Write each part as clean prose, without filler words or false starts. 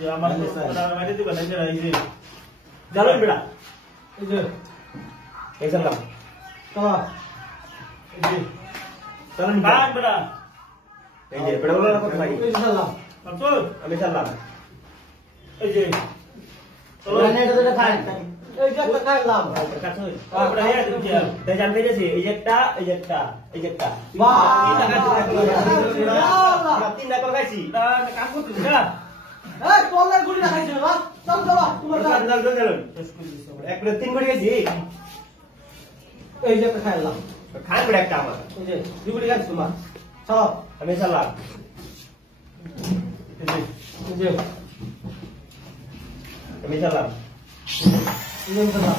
যে আমার মাইরে দিবা না এই যে চলো বেড়া এই যে এই চললাম চলো এই যে চলো বান বেড়া এই যে বেড়া বলার কথা ভাই এই চললাম চল আমি চললাম এই যে চলো না এটা তো খাই এই যে একটা খাইলাম কাট হই আমরা এই দিকে তাই জানতে গেছি এই যে একটা এই যে একটা এই যে একটা বাহ তিন টাকা খাইছি না কাম করতে না এই কলার গুড়ি রাখাইছো না চল চলো তোমার এক প্লেট তিন করে গেছি এই যে একটা খাইলাম খাই বেড়া একটা আমার এই যে দুগুড়ি খাইছো তোমার চলো আমি চললাম এই যে আমি চললাম এই যে চলো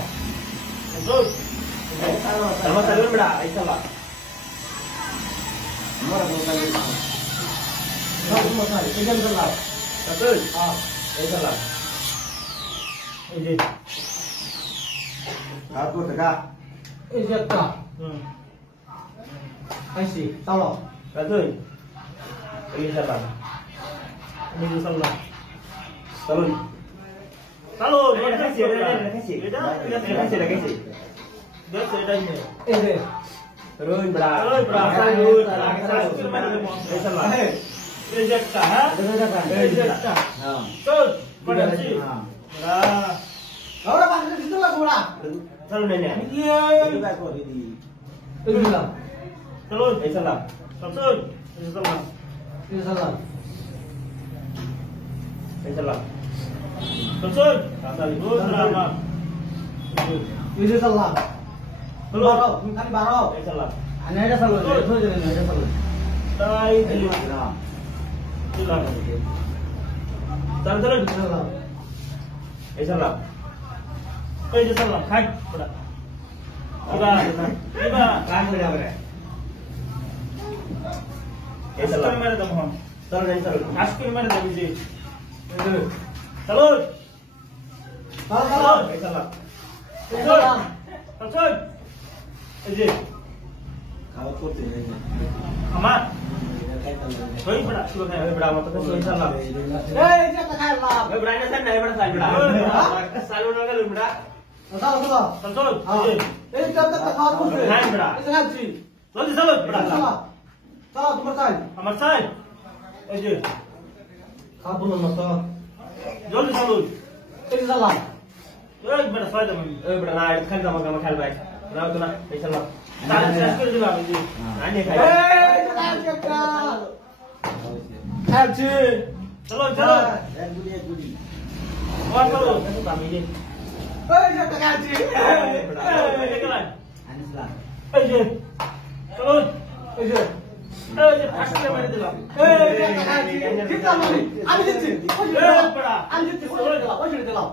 চল আমার চলবেন বেড়া এই চললাম তোমার এই যে চলো চল এই চললাম এই যে আর তো টাকা এই যে একটা খাইছি চলো তুই এই চললাম এই যে চলো চলুন চলো এটা খাইছি এটা খাইছি দেখ এটা নিয়ে এই যে রুন বেড়া চলো বেড়া রুন এই চলো এই যে একটা হ্যাঁ এই যে একটা চল পড়াচ্ছি ahora vas a necesitar la cura চলুন নেনে এই দিলাম চলো এই চললাম চল এই চললাম এই চললাম এই চললাম চল তাড়াতাড়ি ও ড্রামা এই যে চললাম চলো তুমি খালি বারো এই চললাম আনে এটা চলো ধরে ধরে এটা চলো তাই দিলাম দিলাম চল চল চললাম এই চললাম এই যে চললাম খাই পুরা এবার এবার কাজ করে আমরা এই চলো চললাম মেরে দাও চল নেন চল কাজ করে মেরে দাও জি চলো চলো চলো এই চললাম চল চল এই যে খাওয়া করতে আমার ওই বড়া শুরু হয় এই বেড়া আমার তো এই চললাম এই যে একটা খাইলাম এই বেড়া না সান না এই বেড়া সাল বেড়া সাল না গেল বেড়া চলো চলো চলো এই যে একটা খাওয়া করতে খাই বেড়া এই যে খাচ্ছি জলদি চলো বেড়া চলো চলো তোমার চাই আমার চাই এই যে খাবো না তো জলদি চলো এই যে চললাম এই বড়া ছয় দাম এই বেড়া না খাই দাম আমাকে খেল ভাই রাও তো না এই চললাম তাহলে শেষ করে দিলাম এই যে আনি খাই এই যে খাচ্ছি একটা খাচ্ছি চলো চলো এক গুড়ি ওয়া চলো আমি যে এই যে একটা খাচ্ছি আনিসলাম এই যে চলো এই যে ফার্স্ট টাইম মেরে দিলাম এই যে একটা খাচ্ছি ঠিক আছে আমি দিচ্ছি আমি দিচ্ছি ওই ছেড়ে দিলাম